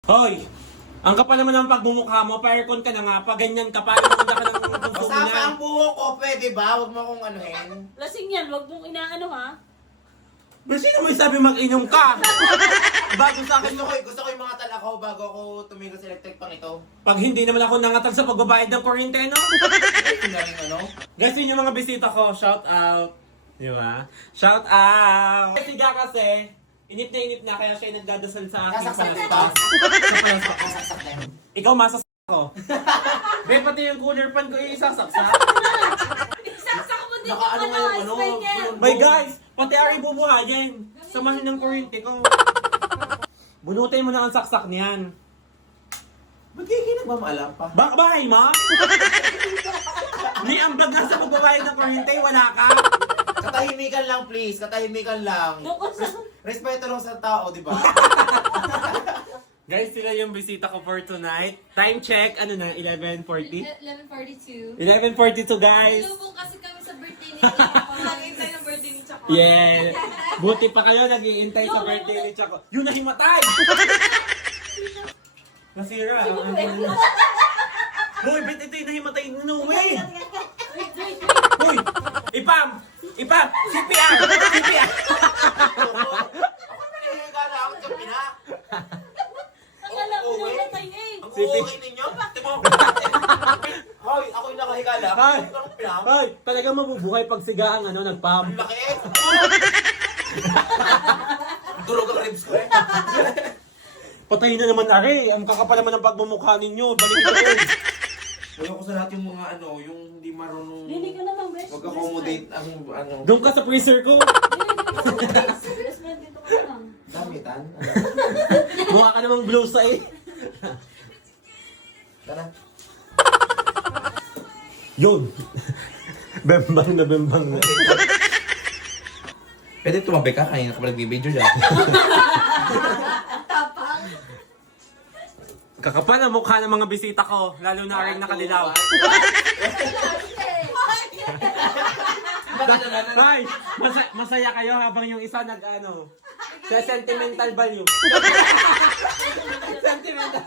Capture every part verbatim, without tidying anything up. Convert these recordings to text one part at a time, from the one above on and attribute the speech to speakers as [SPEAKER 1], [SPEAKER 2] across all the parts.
[SPEAKER 1] Hoy! Ang kapal naman ng pagmumukha mo, pa-aircon ka na nga, pa ganyan ka pa, maganda ka ng tungkol
[SPEAKER 2] Kasama
[SPEAKER 1] na.
[SPEAKER 2] ang buhok ko, pwede ba? Huwag mo akong anuhin.
[SPEAKER 3] Lasing yan, wag mong inaano ha.
[SPEAKER 1] Pero sino may sabi mag-inom ka? Bago sa akin,
[SPEAKER 2] Gusto ko, gusto ko yung mga talak ko bago ako tumingin sa electric pang ito.
[SPEAKER 1] pag hindi naman ako nangatag sa pagbabayad ng kuryente, no?
[SPEAKER 2] Yun na rin ano.
[SPEAKER 1] Guys, yun yung mga bisita ko, shout out. Di ba? Shout out! Siga kasi, inip na inip na, kaya siya nagdadasal sa aking
[SPEAKER 2] Nasaksak na
[SPEAKER 1] palaspas. Sa palaspas.
[SPEAKER 2] Nasaksak na yun.
[SPEAKER 1] Ikaw masasak ko. Be, pati yung cooler pan ko isasaksak.
[SPEAKER 3] Isasaka mo din
[SPEAKER 2] Naka ano nga yung ano.
[SPEAKER 3] spiker.
[SPEAKER 1] May guys, pati ari bubuhayin. Samahin ng kuryente ko. Bunutin mo na ang saksak niyan.
[SPEAKER 2] Ba't kayo kayo nagmamaalam pa?
[SPEAKER 1] Ba bahay mo? Ni ang bag na sa pagbabayad ng kuryente, wala ka.
[SPEAKER 2] Katahimikan lang please, katahimikan lang.
[SPEAKER 3] Bukod sa...
[SPEAKER 2] Respeto lang sa tao, di ba?
[SPEAKER 1] Guys, sila yung bisita ko for tonight. Time check, ano na, eleven forty?
[SPEAKER 3] eleven forty-two.
[SPEAKER 1] eleven forty-two guys.
[SPEAKER 3] Nilubong kasi kami sa birthday ni Choco. Nakintay ng birthday ni Choco.
[SPEAKER 1] Yeah. Buti pa kayo nag-iintay sa birthday ni Chaco. Yun na himatay! Nasira. Hoy, ba't ito yung nahimatay? No way!
[SPEAKER 3] Wait, wait, wait.
[SPEAKER 1] Hoy! Ipam! Ipam! C P R! C P R!
[SPEAKER 2] Ako pinahiga na ako sa pina.
[SPEAKER 3] Akala ko
[SPEAKER 2] Oo, eh.
[SPEAKER 3] namatay eh.
[SPEAKER 2] Ang
[SPEAKER 1] Sige.
[SPEAKER 2] okay ninyo? Di ba? Hoy, ako yung nakahiga lang.
[SPEAKER 1] Hoy!
[SPEAKER 2] Anong pina?
[SPEAKER 1] Hoy! Talagang mabubuhay pag siga ang ano, nagpam.
[SPEAKER 2] Ang laki eh. Durog ang ribs ko eh.
[SPEAKER 1] Patay na naman ari. Ang kakapal naman ng pagmumukha ninyo. Balik ito guys.
[SPEAKER 2] Ayoko sa lahat yung mga ano, yung hindi marunong
[SPEAKER 3] Hindi ka naman, best.
[SPEAKER 2] mag-accommodate ang ano.
[SPEAKER 1] Doon ka sa freezer ko.
[SPEAKER 3] Best friend, dito ka lang.
[SPEAKER 2] Damitan.
[SPEAKER 1] Mukha ka namang blusa eh.
[SPEAKER 2] Tara.
[SPEAKER 1] Yun. Bembang na bembang na.
[SPEAKER 2] Pwede tumabi ka, kanina ka pa nagbibideo dyan.
[SPEAKER 3] Tapang.
[SPEAKER 1] Kakapal ang mukha ng mga bisita ko. Lalo na rin nakalilaw. Ay, masa- masaya kayo habang yung isa nag ano. Sa sentimental value. Sentimental.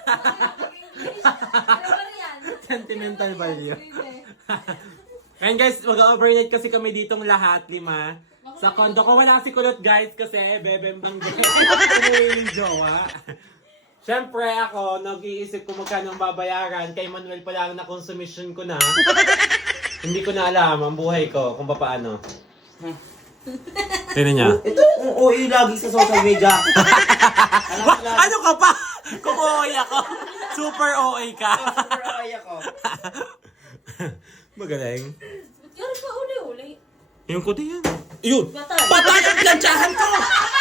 [SPEAKER 1] Sentimental value. And guys, mag-overnight kasi kami ditong lahat, lima. Sa condo ko, wala si Kulot guys kasi bebembang guys. Umuwi yung jowa. Siyempre ako, nag-iisip ko magkano ang babayaran. Kay Manuel pa lang na consumption ko na. Hindi ko na alam ang buhay ko kung paano. Sino niya?
[SPEAKER 2] Ito, oo, eh, lagi sa social media.
[SPEAKER 1] Ano ka pa? Kung O A ako. Super O A ka.
[SPEAKER 2] Super ay ako.
[SPEAKER 1] Magaling.
[SPEAKER 3] Pero pa uli-uli.
[SPEAKER 1] Yung kuti yan. Yun!
[SPEAKER 3] Batay.
[SPEAKER 1] Patay ang planchahan ko!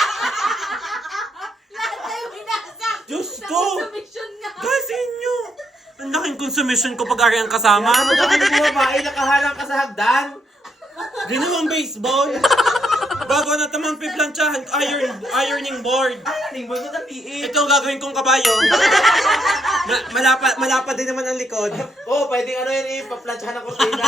[SPEAKER 3] Lahat tayo binasak.
[SPEAKER 1] Diyos
[SPEAKER 3] Sa
[SPEAKER 1] ko!
[SPEAKER 3] consumption nga.
[SPEAKER 1] Guys, inyo! Ang laking consumption ko pag ari ang kasama.
[SPEAKER 2] Ano daw yung mga babae nakahalang ka sa hagdan?
[SPEAKER 1] Ginawang baseball. Bago na tamang piplantsahan, iron, ironing board.
[SPEAKER 2] Ay, mo sa tapiin.
[SPEAKER 1] Ito ang gagawin kong kabayo. Ma- malapa, malapa din naman ang likod.
[SPEAKER 2] Oo, oh, pwedeng ano yun eh, paplansyahan ng kurtina.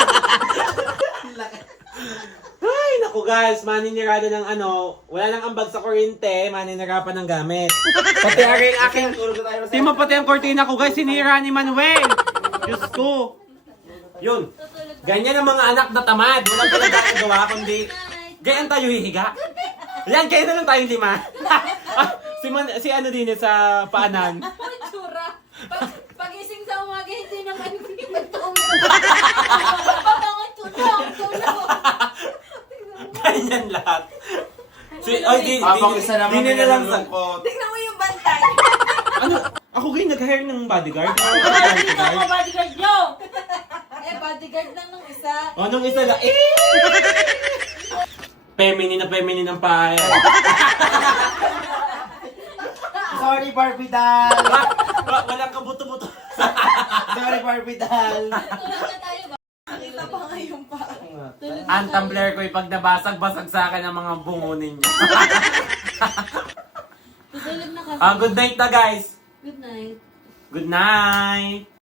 [SPEAKER 1] Ay, naku guys, maninirada ng ano, wala nang ambag sa kuryente, maninirapan ng gamit. Pati ari ang aking,
[SPEAKER 2] Tulog na tayo sa...
[SPEAKER 1] tima pati ang kortina ko guys, sinira ni Manuel. Diyos ko. Yun. Ganyan ang mga anak na tamad. Walang talaga ang gawa, kundi ganyan tayo hihiga. Yan, kaya na lang tayong lima. Ah, si, Man, si ano din eh, sa paanan.
[SPEAKER 3] Ano tsura? Pag, pagising sa umaga, hindi naman matulog. Pabangon, tulog, tulog.
[SPEAKER 1] Ganyan lahat. Si, ay, di, di,
[SPEAKER 2] Habang isa naman
[SPEAKER 1] di na lang sa...
[SPEAKER 2] nalulungkot.
[SPEAKER 3] Tingnan mo yung bantay.
[SPEAKER 1] Ano? Ako kayo nag-hire ng bodyguard?
[SPEAKER 3] Hindi na ako bodyguard nyo. Eh, bodyguard lang nung isa.
[SPEAKER 1] O, nung isa lang, eh! Feminine na feminine ang pahay.
[SPEAKER 2] Sorry, Barbie doll.
[SPEAKER 1] Wa- Walang kabuto-buto.
[SPEAKER 2] Sorry, Barbie doll.
[SPEAKER 3] Tulog na tayo ba? Kita pa ngayon pa. Tulog na
[SPEAKER 1] Ang tumbler ko, pag nabasag-basag sa akin ang mga bungo ninyo.
[SPEAKER 3] Tutulog na kasi.
[SPEAKER 1] Ah, good night na guys.
[SPEAKER 3] Good night.
[SPEAKER 1] Good night.